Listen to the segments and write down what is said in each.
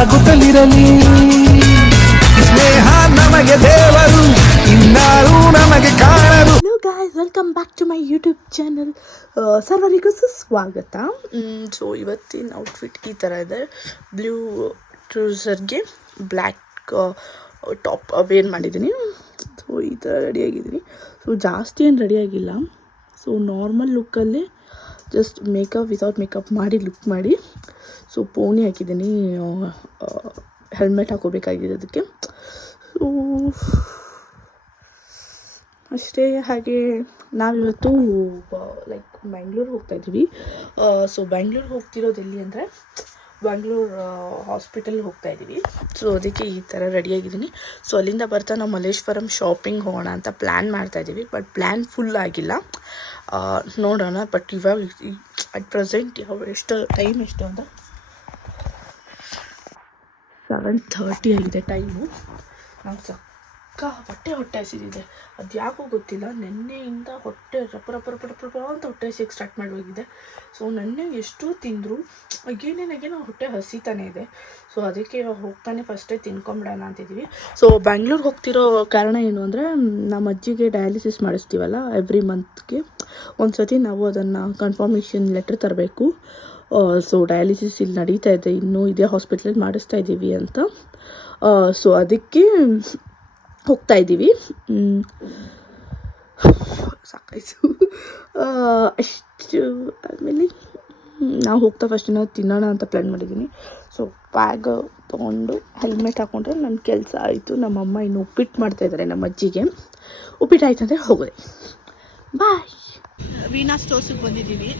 ಸಾಗುತ್ತಲಿರಲಿ. ಸ್ನೇಹ ನಮಗೆ ದೇವರು, ಇನ್ನಾರು ನಮಗೆ ಕಾಣರು. Hello guys, welcome back to my YouTube channel. ಸರ್ವರಿಗೂ ಸುಸ್ವಾಗತ. ಸೊ ಇವತ್ತಿನ ಔಟ್ಫಿಟ್ ಈ ಥರ ಇದೆ. ಬ್ಲೂ ಟ್ರೂಸರ್ಗೆ ಬ್ಲ್ಯಾಕ್ ಟಾಪ್ ವೇರ್ ಮಾಡಿದ್ದೀನಿ. ಸೊ ಈ ಥರ ರೆಡಿಯಾಗಿದ್ದೀನಿ. ಸೊ ಜಾಸ್ತಿ ಏನು ರೆಡಿಯಾಗಿಲ್ಲ. ಸೊ ನಾರ್ಮಲ್ ಲುಕ್ಕಲ್ಲಿ ಜಸ್ಟ್ ಮೇಕಪ್ ವಿತೌಟ್ ಮೇಕಪ್ ಮಾಡಿ ಲುಕ್ ಮಾಡಿ. ಸೊ ಪೋನಿ ಹಾಕಿದ್ದೀನಿ, ಹೆಲ್ಮೆಟ್ ಹಾಕೋಬೇಕಾಗಿದೆ ಅದಕ್ಕೆ. ಸೊ ಅಷ್ಟೇ. ಹಾಗೆ ನಾವಿವತ್ತು ಲೈಕ್ ಬ್ಯಾಂಗ್ಳೂರಿಗೆ ಹೋಗ್ತಾಯಿದ್ದೀವಿ. ಸೊ ಬ್ಯಾಂಗ್ಳೂರಿಗೆ ಹೋಗ್ತಿರೋದು ಎಲ್ಲಿ ಅಂದರೆ ಬ್ಯಾಂಗ್ಳೂರು ಹಾಸ್ಪಿಟಲ್ಗೆ ಹೋಗ್ತಾಯಿದ್ದೀವಿ. ಸೊ ಅದಕ್ಕೆ ಈ ಥರ ರೆಡಿಯಾಗಿದ್ದೀನಿ. ಸೊ ಅಲ್ಲಿಂದ ಬರ್ತಾ ನಾವು ಮಲ್ಲೇಶ್ವರಂ ಶಾಪಿಂಗ್ ಹೋಗೋಣ ಅಂತ ಪ್ಲ್ಯಾನ್ ಮಾಡ್ತಾಯಿದ್ದೀವಿ. ಬಟ್ ಪ್ಲ್ಯಾನ್ ಫುಲ್ ಆಗಿಲ್ಲ, ನೋಡೋಣ. ಬಟ್ ಇವಾಗ ಅಟ್ ಪ್ರೆಸೆಂಟ್ ಎಷ್ಟು ಟೈಮ್ ಎಷ್ಟು ಅಂತ 7:30 ಆಗಿದೆ ಟೈಮು. ನಾವು ಹೊಟ್ಟೆ ಹಸಿದಿದೆ. ಅದು ಯಾಕೋ ಗೊತ್ತಿಲ್ಲ, ನೆನ್ನೆಯಿಂದ ಹೊಟ್ಟೆ ರಪ್ಪ ಅಂತ ಹೊಟ್ಟೆ ಹಸಿಯಕ್ಕೆ ಸ್ಟಾರ್ಟ್ ಮಾಡೋಗಿದೆ. ಸೊ ನೆನ್ನೆ ಎಷ್ಟು ತಿಂದರೂ ಅಗೇನೇನಾಗೇನೋ ಹೊಟ್ಟೆ ಹಸಿತಾನೆ ಇದೆ. ಸೊ ಅದಕ್ಕೆ ಇವಾಗ ಹೋಗ್ತಾನೆ ಫಸ್ಟೇ ತಿನ್ಕೊಂಬಿಡೋಣ ಅಂತಿದ್ದೀವಿ. ಸೊ ಬ್ಯಾಂಗ್ಳೂರಿಗೆ ಹೋಗ್ತಿರೋ ಕಾರಣ ಏನು ಅಂದರೆ, ನಮ್ಮ ಅಜ್ಜಿಗೆ ಡಯಾಲಿಸಿಸ್ ಮಾಡಿಸ್ತೀವಲ್ಲ ಎವ್ರಿ ಮಂತ್ಗೆ ಒಂದು ಸತಿ ನಾವು ಅದನ್ನು ಕನ್ಫರ್ಮೇಷನ್ ಲೆಟ್ರ್ ತರಬೇಕು. ಸೊ ಡಯಾಲಿಸಿಸ್ ಇಲ್ಲಿ ನಡೀತಾ ಇದೆ, ಇನ್ನೂ ಇದೇ ಹಾಸ್ಪಿಟ್ಲಲ್ಲಿ ಮಾಡಿಸ್ತಾ ಇದ್ದೀವಿ ಅಂತ. ಸೊ ಅದಕ್ಕೆ ಹೋಗ್ತಾ ಇದ್ದೀವಿ. ಸಾಕಾಯಿತು ಅಷ್ಟು. ಆದಮೇಲೆ ನಾವು ಹೋಗ್ತಾ ಫಸ್ಟ್ ಏನಾದ್ರು ತಿನ್ನೋಣ ಅಂತ ಪ್ಲ್ಯಾನ್ ಮಾಡಿದ್ದೀನಿ. ಸೊ ಬ್ಯಾಗ್ ತೊಗೊಂಡು ಹೆಲ್ಮೆಟ್ ಹಾಕ್ಕೊಂಡ್ರೆ ನನ್ನ ಕೆಲಸ ಆಯಿತು. ನಮ್ಮಮ್ಮ ಇನ್ನು ಉಪ್ಪಿಟ್ಟು ಮಾಡ್ತಾಯಿದ್ದಾರೆ ನಮ್ಮ ಅಜ್ಜಿಗೆ. ಉಪ್ಪಿಟ್ಟು ಆಯ್ತು ಅಂದರೆ ಹೋಗೋದೆ. ಬಾಯ್. ವೀಣಾ ಸ್ಟೋರ್ಸಿಗೆ ಬಂದಿದ್ದೀವಿ.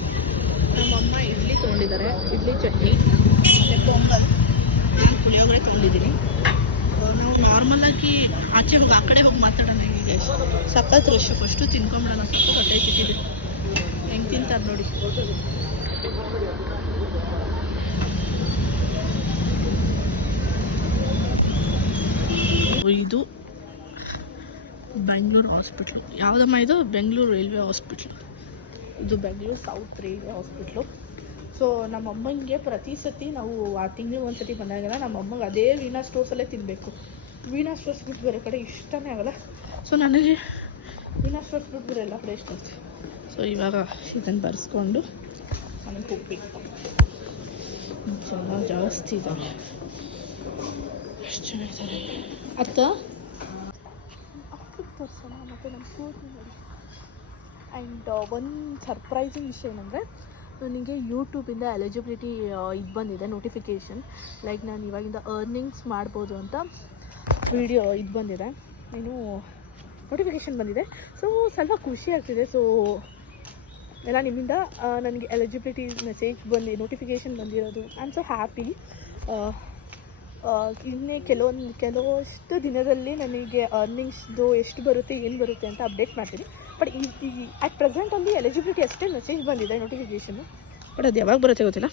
ನಮ್ಮಮ್ಮ ಇಡ್ಲಿ ತೊಗೊಂಡಿದ್ದಾರೆ, ಇಡ್ಲಿ ಚಟ್ನಿ ಮತ್ತು ಪೊಂಗಲ್, ಪುಳಿಯೋಗರೆ ತೊಗೊಂಡಿದ್ದೀನಿ. ನಾವು ನಾರ್ಮಲಾಗಿ ಆಚೆ ಹೋಗಿ ಆ ಕಡೆ ಹೋಗಿ ಮಾತಾಡೋಣ. ಹೀಗೆ ಸಖತ್ ರಶ್. ಫಸ್ಟು ತಿನ್ಕೊಂಬಿಡೋಣ, ಸ್ವಲ್ಪ ಹೊಟ್ಟೆ ತಿಂತಿದೆ. ಹೆಂಗೆ ತಿಂತಾರೆ ನೋಡಿ. ಇದು ಬೆಂಗಳೂರು ಹಾಸ್ಪಿಟ್ಲು. ಯಾವುದಮ್ಮ ಇದು? Bengaluru railway hospital. ಇದು Bengaluru south railway hospital. So ನಮ್ಮಮ್ಮನಿಗೆ ಪ್ರತಿ ಸತಿ ನಾವು ಆ ತಿಂಗಳು ಒಂದು ಸತಿ ಬಂದಾಗೆಲ್ಲ ನಮ್ಮಮ್ಮಗೆ ಅದೇ ವೀಣಾ ಸ್ಟೋರ್ಸಲ್ಲೇ ತಿನ್ನಬೇಕು. ವೀಣಾ ಸ್ಟೋರ್ಸ್ ಬಿಟ್ಟು ಬೇರೆ ಕಡೆ ಇಷ್ಟನೇ ಆಗಲ್ಲ. ಸೊ ನನಗೆ ವೀಣಾ ಸ್ಟೋರ್ಸ್ ಬಿಟ್ಟು ಬೇರೆ ಎಲ್ಲ ಕಡೆ ಇಷ್ಟ ಆಗ್ತದೆ. ಸೊ ಇವಾಗ ಇದನ್ನು ಬರೆಸ್ಕೊಂಡು ನನಗೆ ಹೋಗ್ಬೇಕು. ಜನ ಜಾಸ್ತಿ ಇದ್ದಾರೆ, ಎಷ್ಟು ಜನ ಇದ್ದಾರೆ ಅತ್ತ ತೋರಿಸೋಣ. ಮತ್ತು ನಮ್ಮ ಕೂತು ನೋಡಿ. ಆ್ಯಂಡ್ ಒಂದು ಸರ್ಪ್ರೈಸಿಂಗ್ ವಿಷಯ ಏನಂದರೆ, ನನಗೆ ಯೂಟ್ಯೂಬಿಂದ ಎಲಿಜಿಬಿಲಿಟಿ ಇದು ಬಂದಿದೆ, ನೋಟಿಫಿಕೇಷನ್. ಲೈಕ್ ನಾನು ಇವಾಗಿಂದ ಅರ್ನಿಂಗ್ಸ್ ಮಾಡ್ಬೋದು ಅಂತ ವಿಡಿಯೋ ಇದು ಬಂದಿದೆ, ಏನು ನೋಟಿಫಿಕೇಷನ್ ಬಂದಿದೆ. ಸೊ ಸ್ವಲ್ಪ ಖುಷಿ ಆಗ್ತಿದೆ. ಸೊ ಎಲ್ಲ ನಿಮ್ಮಿಂದ ನನಗೆ ಎಲಿಜಿಬಿಲಿಟಿ ಮೆಸೇಜ್ ನೋಟಿಫಿಕೇಷನ್ ಬಂದಿರೋದು. I am so happy. ಇನ್ನೇ ಕೆಲವಷ್ಟು ದಿನದಲ್ಲಿ ನನಗೆ ಅರ್ನಿಂಗ್ಸ್ದು ಎಷ್ಟು ಬರುತ್ತೆ ಏನು ಬರುತ್ತೆ ಅಂತ ಅಪ್ಡೇಟ್ ಮಾಡ್ತೀನಿ. ಬಟ್ ಈ ಅಟ್ ಪ್ರೆಸೆಂಟಲ್ಲಿ ಎಲಿಜಿಬಿಲಿಟಿ ಅಷ್ಟೇ ಮೆಸೇಜ್ ಬಂದಿದೆ, ನೋಟಿಫಿಕೇಷನ್ನು. ಬಟ್ ಅದು ಯಾವಾಗ ಬರುತ್ತೆ ಗೊತ್ತಿಲ್ಲ.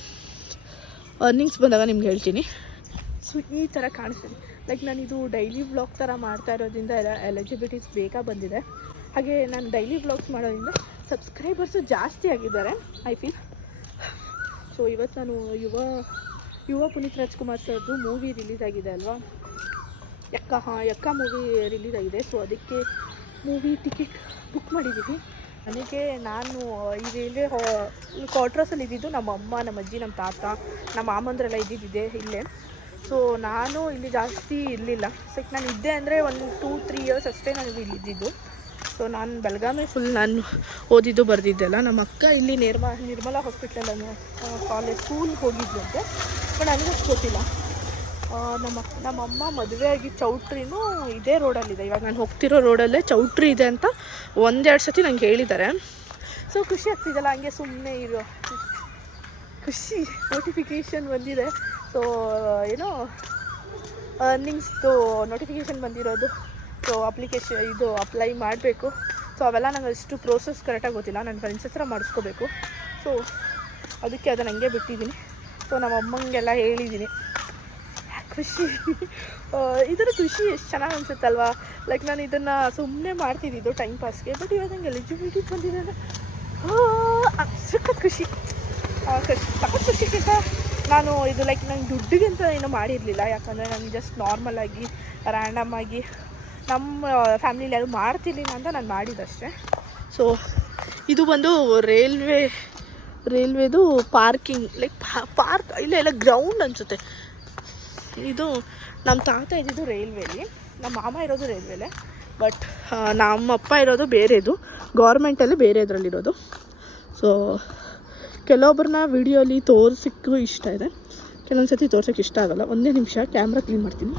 ಅರ್ನಿಂಗ್ಸ್ ಬಂದಾಗ ನಿಮ್ಗೆ ಹೇಳ್ತೀನಿ. ಸೊ ಈ ಥರ ಕಾಣಿಸ್ತೀನಿ. ಲೈಕ್ ನಾನಿದು ಡೈಲಿ ವ್ಲಾಗ್ ಥರ ಮಾಡ್ತಾ ಇರೋದ್ರಿಂದ ಎಲಿಜಿಬಿಲಿಟೀಸ್ ಬೇಗ ಬಂದಿದೆ. ಹಾಗೆ ನಾನು ಡೈಲಿ ವ್ಲಾಗ್ಸ್ ಮಾಡೋದ್ರಿಂದ ಸಬ್ಸ್ಕ್ರೈಬರ್ಸು ಜಾಸ್ತಿ ಆಗಿದ್ದಾರೆ, ಐ ಫೀಲ್. ಸೊ ಇವತ್ತು ನಾನು ಯುವ ಪುನೀತ್ ರಾಜ್ಕುಮಾರ್ ಸರ್ದು ಮೂವಿ ರಿಲೀಸ್ ಆಗಿದೆ ಅಲ್ವಾ, ಯಕ್ಕ ಮೂವಿ ರಿಲೀಸ್ ಆಗಿದೆ. ಸೊ ಅದಕ್ಕೆ ಮೂವಿ ಟಿಕೆಟ್ ಬುಕ್ ಮಾಡಿದ್ದೀವಿ. ನಾನು ಈ ರೈಲ್ವೆ ಕ್ವಾರ್ಟರ್ಸಲ್ಲಿ ಇದ್ದಿದ್ದು. ನಮ್ಮ ಅಮ್ಮ, ನಮ್ಮ ಅಜ್ಜಿ, ನಮ್ಮ ತಾತ, ನಮ್ಮ ಮಾಮಂದ್ರೆಲ್ಲ ಇದ್ದಿದ್ದಿದೆ ಇಲ್ಲೇ. ಸೊ ನಾನು ಇಲ್ಲಿ ಜಾಸ್ತಿ ಇರಲಿಲ್ಲ. ಸೊ ನಾನು ಇದ್ದೆ ಅಂದರೆ ಒಂದು 2-3 ಇಯರ್ಸ್ ಅಷ್ಟೇ ನಾನು ಇಲ್ಲಿ ಇದ್ದಿದ್ದು. ಸೊ ನಾನು ಬೆಳಗಾವಿ ಫುಲ್ ನಾನು ಓದಿದ್ದು ಬರೆದಿದ್ದೆಲ್ಲ. ನಮ್ಮ ಅಕ್ಕ ಇಲ್ಲಿ ನಿರ್ಮಲಾ ಹಾಸ್ಪಿಟ್ಲಲ್ಲಿ ಸ್ಕೂಲ್ಗೆ ಹೋಗಿದ್ದಂತೆ. ಬಟ್ ನನಗಷ್ಟು ಗೊತ್ತಿಲ್ಲ. ನಮ್ಮಮ್ಮ ಮದುವೆ ಆಗಿ ಚೌಟ್ರಿನೂ ಇದೇ ರೋಡಲ್ಲಿದೆ. ಇವಾಗ ನಾನು ಹೋಗ್ತಿರೋ ರೋಡಲ್ಲೇ ಚೌಟ್ರಿ ಇದೆ ಅಂತ 1-2 ಸತಿ ನಂಗೆ ಹೇಳಿದ್ದಾರೆ. ಸೊ ಖುಷಿ ಆಗ್ತಿದ್ದಲ್ಲ, ಹಂಗೆ ಸುಮ್ಮನೆ ಇರೋ ಖುಷಿ. ನೋಟಿಫಿಕೇಷನ್ ಬಂದಿದೆ. ಸೊ ಏನೋ ಅರ್ನಿಂಗ್ಸ್ದು ನೋಟಿಫಿಕೇಷನ್ ಬಂದಿರೋದು. ಸೊ ಇದು ಅಪ್ಲೈ ಮಾಡಬೇಕು. ಸೊ ಅವೆಲ್ಲ ನಂಗೆ ಅಷ್ಟು ಪ್ರೋಸೆಸ್ ಕರೆಕ್ಟಾಗಿ ಗೊತ್ತಿಲ್ಲ. ನನ್ನ ಫ್ರೆಂಡ್ಸ್ ಹತ್ರ ಮಾಡಿಸ್ಕೋಬೇಕು. ಸೊ ಅದಕ್ಕೆ ಅದನ್ನು ಹಂಗೆ ಬಿಟ್ಟಿದ್ದೀನಿ. ಸೊ ನಮ್ಮ ಅಮ್ಮಂಗೆಲ್ಲ ಹೇಳಿದ್ದೀನಿ. ಖುಷಿ, ಇದರ ಖುಷಿ ಎಷ್ಟು ಚೆನ್ನಾಗಿ ಅನಿಸುತ್ತಲ್ವಾ. ಲೈಕ್ ನಾನು ಇದನ್ನು ಸುಮ್ಮನೆ ಮಾಡ್ತಿದ್ದಿದ್ದು ಟೈಮ್ ಪಾಸ್ಗೆ. ಬಟ್ ಇವಾಗ ನಂಗೆ ಎಲಿಜಿಬಿಲಿಟಿ ಬಂದಿದೆ ಅಂದರೆ ಸಖತ್ ಖುಷಿ. ಸಖತ್ ಖುಷಿಗಿಂತ ನಾನು ಇದು ಲೈಕ್ ನಂಗೆ ದುಡ್ಡಿಗಿಂತ ಏನೂ ಮಾಡಿರಲಿಲ್ಲ, ಯಾಕಂದರೆ ನನಗೆ ಜಸ್ಟ್ ನಾರ್ಮಲಾಗಿ ರ್ಯಾಂಡಮಾಗಿ ನಮ್ಮ ಫ್ಯಾಮಿಲಿಲಿ ಯಾರು ಮಾಡ್ತಿರ್ಲಿಲ್ಲ ಅಂತ ನಾನು ಮಾಡಿದ್ದಷ್ಟೇ. ಸೊ ಇದು ಬಂದು ರೈಲ್ವೇದು ಪಾರ್ಕಿಂಗ್, ಲೈಕ್ ಪಾರ್ಕ್ ಇಲ್ಲ ಗ್ರೌಂಡ್ ಅನಿಸುತ್ತೆ. ಇದು ನಮ್ಮ ತಾತ ಇದ್ದಿದ್ದು ರೈಲ್ವೇಲಿ, ನಮ್ಮ ಮಾಮ ಇರೋದು ರೈಲ್ವೇಲೆ, ಬಟ್ ನಮ್ಮ ಅಪ್ಪ ಇರೋದು ಬೇರೆದು, ಗೌರ್ಮೆಂಟಲ್ಲಿ ಬೇರೆ ಇದರಲ್ಲಿರೋದು. ಸೊ ಕೆಲವೊಬ್ಬರನ್ನ ವಿಡಿಯೋಲಿ ತೋರ್ಸೋಕ್ಕೂ ಇಷ್ಟ ಇದೆ, ಕೆಲವೊಂದು ಸತಿ ತೋರ್ಸೋಕ್ಕೆ ಇಷ್ಟ ಆಗೋಲ್ಲ. ಒಂದೇ ನಿಮಿಷ ಕ್ಯಾಮ್ರಾ ಕ್ಲೀನ್ ಮಾಡ್ತೀನಿ.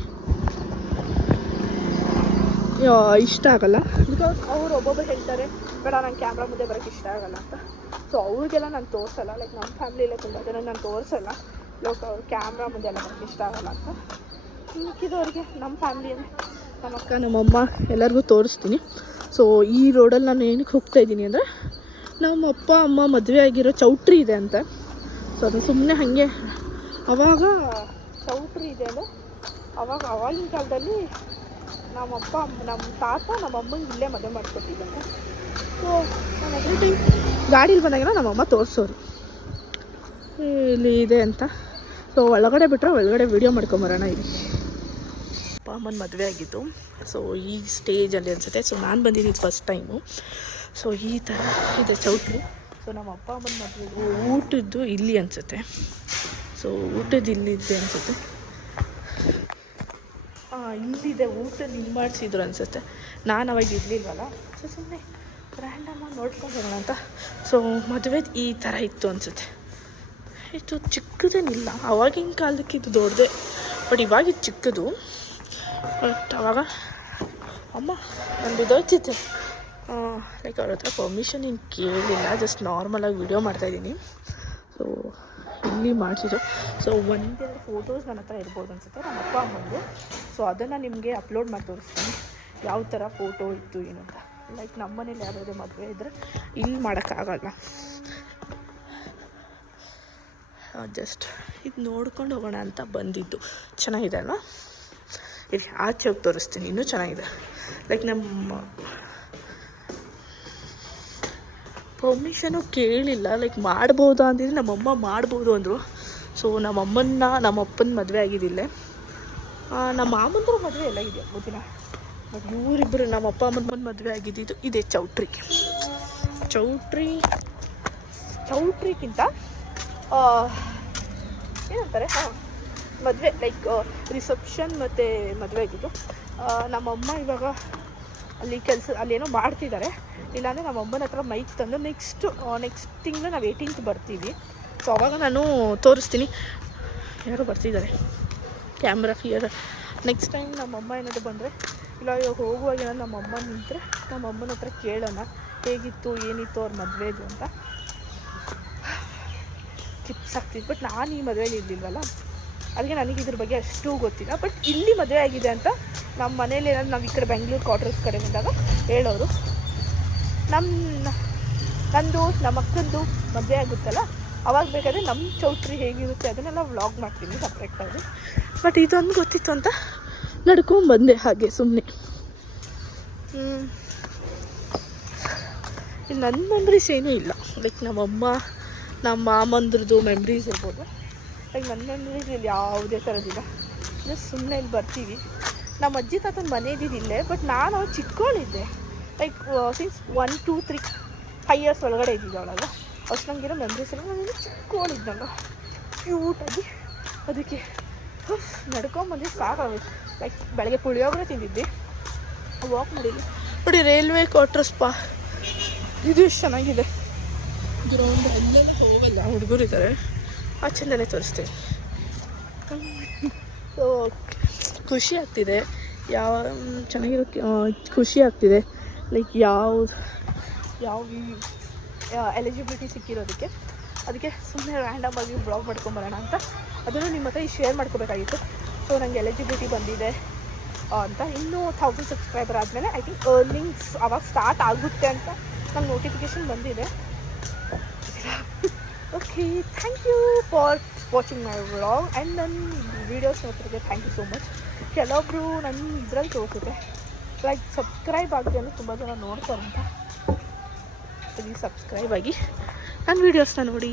ಇಷ್ಟ ಆಗೋಲ್ಲ ಬಿಕಾಸ್ ಅವ್ರು ಒಬ್ಬೊಬ್ಬರು ಹೇಳ್ತಾರೆ ಬೇಡ ನಂಗೆ ಕ್ಯಾಮ್ರಾ ಮುಂದೆ ಬರೋಕ್ಕೆ ಇಷ್ಟ ಆಗೋಲ್ಲ ಅಂತ. ಸೊ ಅವ್ರಿಗೆಲ್ಲ ನಾನು ತೋರಿಸಲ್ಲ, ಲೈಕ್ ನಮ್ಮ ಫ್ಯಾಮಿಲಿಯಲ್ಲೇ ತುಂಬ ಜನ ನಾನು ತೋರಿಸಲ್ಲ, ಲೈಕ್ ಅವ್ರು ಕ್ಯಾಮ್ರಾ ಮುಂದೆ ಎಲ್ಲ ಬರೋಕ್ಕೆ ಇಷ್ಟ ಆಗೋಲ್ಲ ಅಂತ. ಮಿಕ್ಕಿದವ್ರಿಗೆ ನಮ್ಮ ಫ್ಯಾಮಿಲಿಯಲ್ಲಿ ನಮ್ಮ ಅಕ್ಕ ನಮ್ಮಮ್ಮ ಎಲ್ಲರಿಗೂ ತೋರಿಸ್ತೀನಿ. ಸೊ ಈ ರೋಡಲ್ಲಿ ನಾನು ಏನಕ್ಕೆ ಹೋಗ್ತಾಯಿದ್ದೀನಿ ಅಂದರೆ ನಮ್ಮ ಅಪ್ಪ ಅಮ್ಮ ಮದುವೆ ಆಗಿರೋ ಚೌಟ್ರಿ ಇದೆ ಅಂತ. ಸೊ ಅದು ಸುಮ್ಮನೆ ಹಾಗೆ ಅವಾಗ ಚೌಟ್ರಿ ಇದೆ ಅಂದರೆ ಅವಾಗಿನ ಕಾಲದಲ್ಲಿ ನಮ್ಮಪ್ಪ ನಮ್ಮ ತಾತ ನಮ್ಮಮ್ಮಂಗೆ ಇಲ್ಲೇ ಮದುವೆ ಮಾಡಿಕೊಟ್ಟಿದ್ದಾನೆ. ಸೊ ನಾನು ಎವ್ರಿ ಟೈಮ್ ಗಾಡೀಲಿ ಬಂದಾಗೆಲ್ಲ ನಮ್ಮಮ್ಮ ತೋರಿಸೋರು ಇಲ್ಲಿ ಇದೆ ಅಂತ. ಸೊ ಒಳಗಡೆ ಬಿಟ್ಟರೆ ಒಳಗಡೆ ವೀಡಿಯೋ ಮಾಡ್ಕೊಂಬರೋಣ. ಇಲ್ಲಿ ಅಪ್ಪ ಅಮ್ಮನ ಮದುವೆ ಆಗಿದ್ದು, ಸೊ ಈ ಸ್ಟೇಜಲ್ಲಿ ಅನಿಸುತ್ತೆ. ಸೊ ನಾನು ಬಂದಿದ್ದು ಫಸ್ಟ್ ಟೈಮು. ಸೊ ಈ ಥರ ಇದೆ ಚೌಟ್ರಿ. ಸೊ ನಮ್ಮ ಅಪ್ಪ ಅಮ್ಮನ ಮದುವೆಗೂ ಊಟದ್ದು ಇಲ್ಲಿ ಅನಿಸುತ್ತೆ. ಸೊ ಊಟದ್ದು ಇಲ್ಲಿದೆ ಅನಿಸುತ್ತೆ. ಇಲ್ಲಿದೆ ಊಟದ್ದು ಇಲ್ಲಿ ಮಾಡಿಸಿದ್ರು ಅನಿಸುತ್ತೆ. ನಾನು ಅವಾಗ ಇರಲಿಲ್ವಲ್ಲ, ಸೊ ಸುಮ್ಮನೆ ರ್ಯಾಂಡಮಾಗಿ ನೋಡ್ಕೊಂಡು ಹೋಗೋಣ ಅಂತ. ಸೊ ಮದುವೆ ಈ ಥರ ಇತ್ತು ಅನಿಸುತ್ತೆ. ಇದು ಚಿಕ್ಕದೇನಿಲ್ಲ, ಆವಾಗಿನ ಕಾಲಕ್ಕೆ ಇದು ದೊಡ್ಡದೆ, ಬಟ್ ಇವಾಗ ಇದು ಚಿಕ್ಕದು. ಬಟ್ ಅವಾಗ ಅಮ್ಮ ನಾನು ಬಿದ್ದೋಯ್ತಿದ್ದೆ. ಲೈಕ್ ಅವ್ರ ಹತ್ರ ಪರ್ಮಿಷನ್ ಏನು ಕೇಳಿಲ್ಲ, ಜಸ್ಟ್ ನಾರ್ಮಲಾಗಿ ವೀಡಿಯೋ ಮಾಡ್ತಾಯಿದ್ದೀನಿ. ಸೊ ಇಲ್ಲಿ ಮಾಡಿಸಿದ್ರು. ಸೊ ಒಂದೆರಡು ಫೋಟೋಸ್ ನನ್ನ ಹತ್ರ ಇರ್ಬೋದು ಅನಿಸುತ್ತೆ ನಮ್ಮ ಅಪ್ಪ ಅಮ್ಮಂದು. ಸೊ ಅದನ್ನು ನಿಮಗೆ ಅಪ್ಲೋಡ್ ಮಾಡಿ ತೋರಿಸ್ತೀನಿ ಯಾವ ಥರ ಫೋಟೋ ಇತ್ತು ಏನು ಅಂತ. ಲೈಕ್ ನಮ್ಮ ಮನೇಲಿ ಯಾರಾದರೂ ಮದುವೆ ಇದ್ದರೆ ಇಲ್ಲಿ ಮಾಡೋಕ್ಕಾಗಲ್ಲ. ಜಸ್ಟ್ ಇದು ನೋಡ್ಕೊಂಡು ಹೋಗೋಣ ಅಂತ ಬಂದಿದ್ದು. ಚೆನ್ನಾಗಿದೆ ಅಲ್ವಾ? ಇಲ್ಲಿ ಆಚೆ ಹೋಗಿ ತೋರಿಸ್ತೀನಿ, ಇನ್ನೂ ಚೆನ್ನಾಗಿದೆ. ಲೈಕ್ ನಮ್ಮ ಪರ್ಮಿಷನು ಕೇಳಿಲ್ಲ, ಲೈಕ್ ಮಾಡ್ಬೋದಾ ಅಂದಿದ್ರೆ ನಮ್ಮಮ್ಮ ಮಾಡ್ಬೋದು ಅಂದರು. ಸೊ ನಮ್ಮಪ್ಪನ ಮದುವೆ ಆಗಿದ್ದಿಲ್ಲೇ, ನಮ್ಮ ಮಾಮಂದ್ರ ಮದುವೆ ಎಲ್ಲ ಇದೆಯಾ ಗೊತ್ತಿಲ್ಲ, ಬಟ್ ಇವರಿಬ್ಬರು ನಮ್ಮ ಅಪ್ಪ ಅಮ್ಮನ ಮದುವೆ ಆಗಿದ್ದು ಇದೆ ಚೌಟ್ರಿಗಿಂತ ಏನಂತಾರೆ ಮದುವೆ ಲೈಕ್ ರಿಸೆಪ್ಷನ್ ಮತ್ತು ಮದುವೆ ಆಗಿದ್ದು. ನಮ್ಮಮ್ಮ ಇವಾಗ ಅಲ್ಲೇನೋ ಮಾಡ್ತಿದ್ದಾರೆ. ಇಲ್ಲಾಂದರೆ ನಮ್ಮ ಅಮ್ಮನ ಹತ್ರ ಮೈಕ್ ತಂದು ನೆಕ್ಸ್ಟ್ ತಿಂಗಳು ನಾವು 18th ಬರ್ತೀವಿ. ಸೊ ಅವಾಗ ನಾನು ತೋರಿಸ್ತೀನಿ. ಯಾರೋ ಬರ್ತಿದ್ದಾರೆ ಕ್ಯಾಮ್ರಾಫಿಯರ್. ನೆಕ್ಸ್ಟ್ ಟೈಮ್ ನಮ್ಮಮ್ಮ ಏನಾದರೂ ಬಂದರೆ ಇಲ್ಲ ಇವಾಗ ಹೋಗುವಾಗ ಏನಾದ್ರು ನಮ್ಮಮ್ಮ ನಿಂತರೆ ನಮ್ಮಮ್ಮನ ಹತ್ರ ಕೇಳೋಣ ಹೇಗಿತ್ತು ಏನಿತ್ತು ಅವ್ರ ಮದುವೆದು ಅಂತ. ಟಿಪ್ಸ್ ಆಗ್ತಿತ್ತು. ಬಟ್ ನಾನು ಈ ಮದುವೆಲಿ ಇರಲಿಲ್ವಲ್ಲ, ಅದಕ್ಕೆ ನನಗೆ ಇದ್ರ ಬಗ್ಗೆ ಅಷ್ಟು ಗೊತ್ತಿಲ್ಲ. ಬಟ್ ಇಲ್ಲಿ ಮದುವೆ ಆಗಿದೆ ಅಂತ ನಮ್ಮ ಮನೇಲಿ ಏನಾದ್ರು ನಾವು ಈ ಕಡೆ ಬೆಂಗಳೂರು ಕ್ವಾರ್ಟರ್ಸ್ ಕಡೆ ಬಂದಾಗ ಹೇಳೋರು. ನಂದು ನಮ್ಮ ಅಕ್ಕಂದು ಮದುವೆ ಆಗುತ್ತಲ್ಲ ಅವಾಗ ಬೇಕಾದರೆ ನಮ್ಮ ಚೌಟ್ರಿ ಹೇಗಿರುತ್ತೆ ಅದನ್ನೆಲ್ಲ ವ್ಲಾಗ್ ಮಾಡ್ತೀನಿ ಸಪ್ರೇಟಾಗಿ. ಬಟ್ ಇದೊಂದು ಗೊತ್ತಿತ್ತು ಅಂತ ನಡ್ಕೊಂಬಂದೆ ಹಾಗೆ ಸುಮ್ಮನೆ. ಇಲ್ಲಿ ನನ್ನ ಮೆಮ್ರೀಸ್ ಏನೂ ಇಲ್ಲ. ಲೈಕ್ ನಮ್ಮಮ್ಮ ನಮ್ಮ ಮಾಮಂದ್ರದ್ದು ಮೆಮ್ರೀಸ್ ಇರ್ಬೋದು. ಲೈಕ್ ನನ್ನ ಮೆಮ್ರೀಸ್ ಇಲ್ಲಿ ಯಾವುದೇ ಥರದಿಲ್ಲ. ಜಸ್ಟ್ ಸುಮ್ಮನೆ ಇಲ್ಲಿ ಬರ್ತೀವಿ. ನಮ್ಮ ಅಜ್ಜಿ ತಾತನ ಮನೆ ಇದ್ದಿದ್ದಿಲ್ಲೇ, ಬಟ್ ನಾನು ಅವಾಗ ಚಿಕ್ಕವಳಿದ್ದೆ. ಲೈಕ್ ಸಿನ್ಸ್ 1, 2, 3, 5 years ಒಳಗಡೆ ಇದ್ದಿದ್ದೆ ಅವಳಲ್ಲ. ಅಷ್ಟು ನನಗಿರೋ ಮೆಮ್ರೀಸ್ ಎಲ್ಲ ನಾನು ಚಿಕ್ಕವಳಿದ್ನಲ್ಲ ಕ್ಯೂಟಾಗಿ. ಅದಕ್ಕೆ ನಡ್ಕೊಂಬಂದು ಸಾಕಾಗುತ್ತೆ. ಲೈಕ್ ಬೆಳಗ್ಗೆ ಪುಳಿಯೋಗರೆ ತಿಂದಿದ್ದೆ, ವಾಕ್ ಮಾಡಿದ್ವಿ. ನೋಡಿ ರೈಲ್ವೆ ಕ್ವಾರ್ಟರ್ಸ್ ಇದು ಎಷ್ಟು ಚೆನ್ನಾಗಿದೆ. ಗ್ರೌಂಡ್ ಅಲ್ಲೆಲ್ಲ ಹೋಗಲ್ಲ, ಹುಡುಗರು ಇದ್ದಾರೆ. ಆಚೆಯಿಂದಲೇ ತೋರಿಸ್ತೀವಿ. ಸೊ ಖುಷಿ ಆಗ್ತಿದೆ, ಚೆನ್ನಾಗಿರೋ ಖುಷಿ ಆಗ್ತಿದೆ. ಲೈಕ್ ಯಾವ ಎಲಿಜಿಬಿಲಿಟಿ ಸಿಕ್ಕಿರೋದಕ್ಕೆ. ಅದಕ್ಕೆ ಸುಮ್ಮನೆ ರ್ಯಾಂಡಮಾಗಿ ಬ್ಲಾಗ್ ಮಾಡ್ಕೊಂಬರೋಣ ಅಂತ. ಅದನ್ನು ನಿಮ್ಮ ಹತ್ರ ಶೇರ್ ಮಾಡ್ಕೋಬೇಕಾಗಿತ್ತು. ಸೊ ನನಗೆ ಎಲಿಜಿಬಿಲಿಟಿ ಬಂದಿದೆ ಅಂತ. ಇನ್ನೂ 1000 ಸಬ್ಸ್ಕ್ರೈಬರ್ ಆದಮೇಲೆ ಐ ಥಿಂಕ್ ಅರ್ನಿಂಗ್ಸ್ ಅವಾಗ ಸ್ಟಾರ್ಟ್ ಆಗುತ್ತೆ ಅಂತ ನಂಗೆ ನೋಟಿಫಿಕೇಷನ್ ಬಂದಿದೆ. Okay, thank you for watching my vlog and ನನ್ನ ವೀಡಿಯೋಸ್ ನೋಡ್ತಿರೋಕ್ಕೆ ಥ್ಯಾಂಕ್ ಯು ಸೋ ಮಚ್. ಕೆಲವೊಬ್ಬರು ನನ್ನ ಇದರಲ್ಲಿ ತೋರಿಸುತ್ತೆ ಲೈಕ್ ಸಬ್ಸ್ಕ್ರೈಬ್ ಆಗಿದೆ ಅಂದರೆ ತುಂಬ ಜನ ನೋಡ್ತಾರಂತ. ಪ್ಲೀಸ್ ಸಬ್ಸ್ಕ್ರೈಬ್ ಆಗಿ ನನ್ನ ವೀಡಿಯೋಸ್ನ ನೋಡಿ.